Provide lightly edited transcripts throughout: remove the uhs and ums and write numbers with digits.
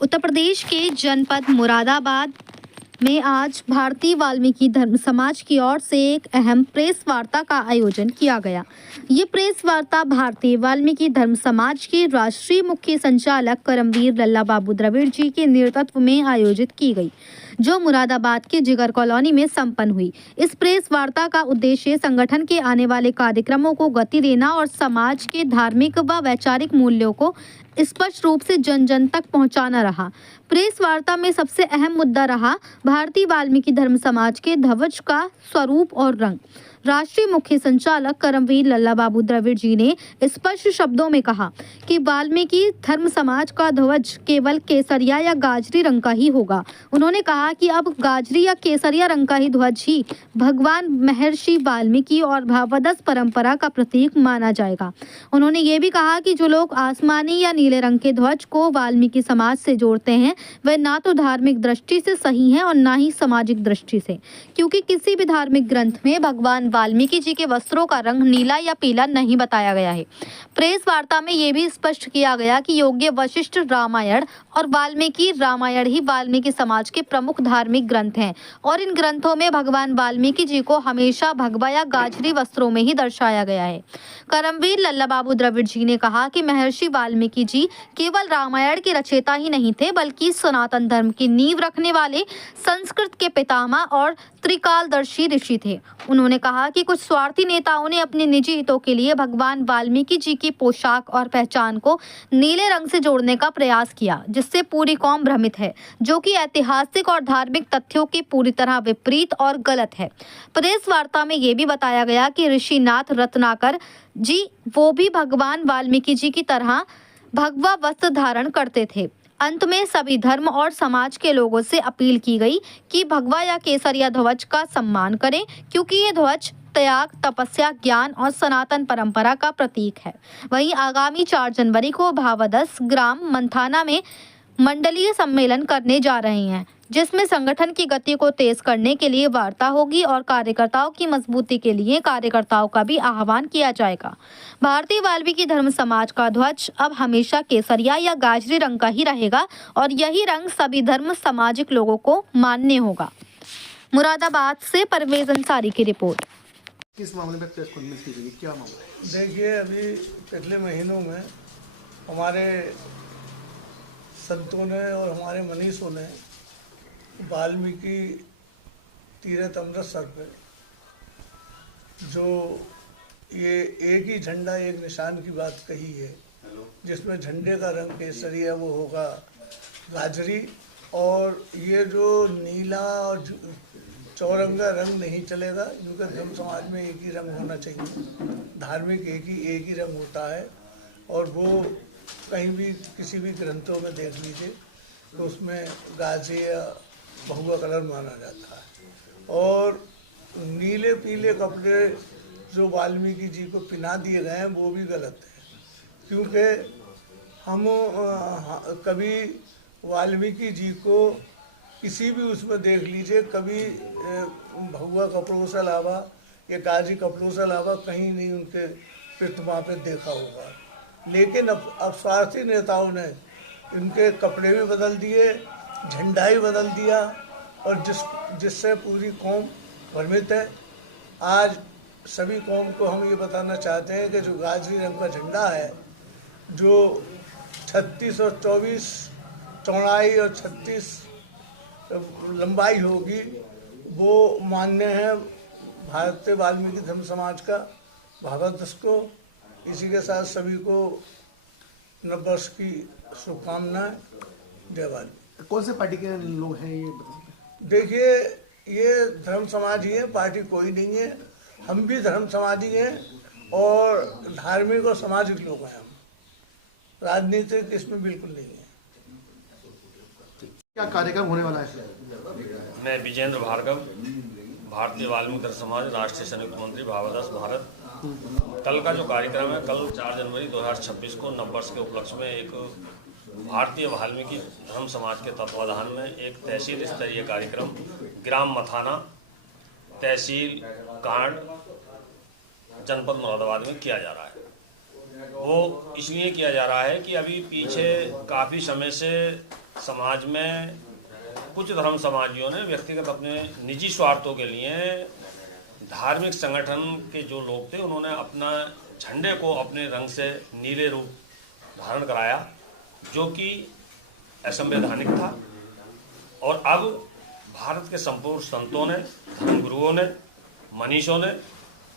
उत्तर प्रदेश के जनपद मुरादाबाद में आज भारतीय वाल्मीकि धर्म समाज की ओर से एक अहम प्रेस वार्ता का आयोजन किया गया। ये प्रेस वार्ता भारतीय वाल्मीकि धर्म समाज के राष्ट्रीय मुख्य संचालक करमवीर लल्ला बाबू द्रविड़ जी के नेतृत्व में आयोजित की गई, जो मुरादाबाद के जिगर कॉलोनी में संपन्न हुई। इस प्रेस वार्ता का उद्देश्य संगठन के आने वाले कार्यक्रमों को गति देना और समाज के धार्मिक व वैचारिक मूल्यों को स्पष्ट रूप से जन जन तक पहुंचाना रहा। प्रेस वार्ता में सबसे अहम मुद्दा रहा भारतीय वाल्मीकि धर्म समाज के ध्वज का स्वरूप और रंग। राष्ट्रीय मुख्य संचालक करमवीर लल्ला बाबू द्रविड़ जी ने स्पष्ट शब्दों में कहा कि वाल्मीकि धर्म समाज का ध्वज केवल केसरिया या गाजरी रंग का ही होगा। उन्होंने कहा कि अब गाजरी या केसरिया रंग का ही ध्वज ही भगवान महर्षि वाल्मीकि और भावादस परंपरा का प्रतीक माना जाएगा। उन्होंने ये भी कहा कि जो लोग आसमानी या नीले रंग के ध्वज को वाल्मीकि समाज से जोड़ते हैं वे ना तो धार्मिक दृष्टि से सही हैं और ना ही सामाजिक दृष्टि से, क्योंकि किसी भी धार्मिक ग्रंथ में भगवान वाल्मीकि जी के वस्त्रों का रंग नीला या पीला नहीं बताया गया है। प्रेस वार्ता में यह भी स्पष्ट किया गया कि योग्य वशिष्ठ रामायण और वाल्मीकि रामायण ही वाल्मीकि समाज के प्रमुख धार्मिक ग्रंथ हैं और इन ग्रंथों में भगवान वाल्मीकि जी को हमेशा भगवा या गाजरी वस्त्रों में ही दर्शाया गया है। करमवीर लल्ला बाबू द्रविड़ जी ने कहा कि महर्षि वाल्मीकि जी केवल रामायण के रचयिता ही नहीं थे, बल्कि सनातन धर्म की नींव रखने वाले संस्कृत के पितामह और त्रिकालदर्शी ऋषि थे। उन्होंने कहा कि कुछ स्वार्थी नेताओं ने अपने निजी हितों के लिए भगवान वाल्मीकि जी की पोशाक और पहचान को नीले रंग से जोड़ने का प्रयास किया, जिससे पूरी कौम भ्रमित है, जो कि ऐतिहासिक और धार्मिक तथ्यों के पूरी तरह विपरीत और गलत है। प्रेस वार्ता में ये भी बताया गया कि ऋषिनाथ रत्नाकर जी वो भी भगवान वाल्मीकि जी की तरह भगवा वस्त्र धारण करते थे। अंत में सभी धर्म और समाज के लोगों से अपील की गई कि भगवा या केसरिया ध्वज का सम्मान करें, क्योंकि ये ध्वज त्याग, तपस्या, ज्ञान और सनातन परंपरा का प्रतीक है। वहीं आगामी 4 जनवरी को भावादस ग्राम मंथाना में मंडलीय सम्मेलन करने जा रहे हैं, जिसमें संगठन की गति को तेज करने के लिए वार्ता होगी और कार्यकर्ताओं की मजबूती के लिए कार्यकर्ताओं का भी आह्वान किया जाएगा। भारतीय वाल्मीकि धर्म समाज का ध्वज अब हमेशा केसरिया या गाजरी रंग का ही रहेगा और यही रंग सभी धर्म सामाजिक लोगों को मान्य होगा। मुरादाबाद से परवेज अंसारी की रिपोर्ट। किस मामले में प्रेस कॉन्फ्रेंस की गई, क्या मामला है? देखिए, अभी पिछले महीनों में हमारे संतों ने और हमारे मनीषों ने वाल्मीकि तीर्थ अमृतसर पे जो ये एक ही झंडा एक निशान की बात कही है, जिसमें झंडे का रंग केसरिया वो होगा गाजरी, और ये जो नीला और चौरंगा रंग नहीं चलेगा, क्योंकि धर्म समाज में एक ही रंग होना चाहिए। धार्मिक एक ही रंग होता है, और वो कहीं भी किसी भी ग्रंथों में देख लीजिए तो उसमें गाजरी या भगवा कलर माना जाता है। और नीले पीले कपड़े जो वाल्मीकि जी को पहना दिए गए हैं वो भी गलत है, क्योंकि हम कभी वाल्मीकि जी को किसी भी उसमें देख लीजिए, कभी भगवा कपड़ों से अलावा या गाजी कपड़ों से अलावा कहीं नहीं उनके प्रतिमा पे देखा होगा। लेकिन अब स्वार्थी नेताओं ने इनके कपड़े भी बदल दिए, झंडा ही बदल दिया, और जिससे पूरी कौम भ्रमित है। आज सभी कौम को हम ये बताना चाहते हैं कि जो गाजरी रंग का झंडा है, जो 36 और 24 चौड़ाई और 36 लंबाई होगी, वो मान्य है भारतीय वाल्मीकि धर्म समाज का भावादस को। इसी के साथ सभी को नववर्ष की शुभकामनाएं। जय वाल्मीकि। कौन से पार्टी के लोग हैं ये बता सकते हैं? देखिए, ये धर्म समाज ही है, पार्टी कोई नहीं है। हम भी धर्म समाजी हैं और धार्मिक और सामाजिक लोग हैं। हम राजनीतिक इसमें बिल्कुल नहीं है। क्या कार्यक्रम होने वाला है? मैं विजेंद्र भार्गव, भारतीय वाल्मीकि धर्म समाज राष्ट्रीय संयुक्त मंत्री भावादस भारत। कल का जो कार्यक्रम है, कल 4 जनवरी 2026 को नववर्ष के उपलक्ष्य में एक भारतीय वाल्मीकि धर्म समाज के तत्वाधान में एक तहसील स्तरीय कार्यक्रम ग्राम मथाना, तहसील कांड, जनपद मुरादाबाद में किया जा रहा है। वो इसलिए किया जा रहा है कि अभी पीछे काफ़ी समय से समाज में कुछ धर्म समाजियों ने व्यक्तिगत अपने निजी स्वार्थों के लिए धार्मिक संगठन के जो लोग थे उन्होंने अपना झंडे को अपने रंग से नीले रूप धारण कराया, जो कि असंवैधानिक था। और अब भारत के संपूर्ण संतों ने, धर्मगुरुओं ने, मनीषों ने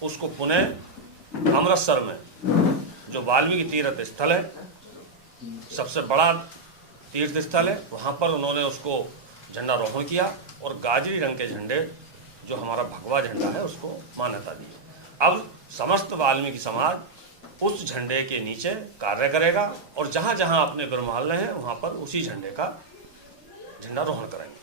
उसको पुनः अमृतसर में जो वाल्मीकि तीर्थ स्थल है, सबसे बड़ा तीर्थ स्थल है, वहाँ पर उन्होंने उसको झंडारोहण किया और गाजरी रंग के झंडे जो हमारा भगवा झंडा है उसको मान्यता दी। अब समस्त वाल्मीकि समाज उस झंडे के नीचे कार्य करेगा और जहाँ जहाँ अपने ब्रह्मालय हैं वहाँ पर उसी झंडे का झंडारोहण करेंगे।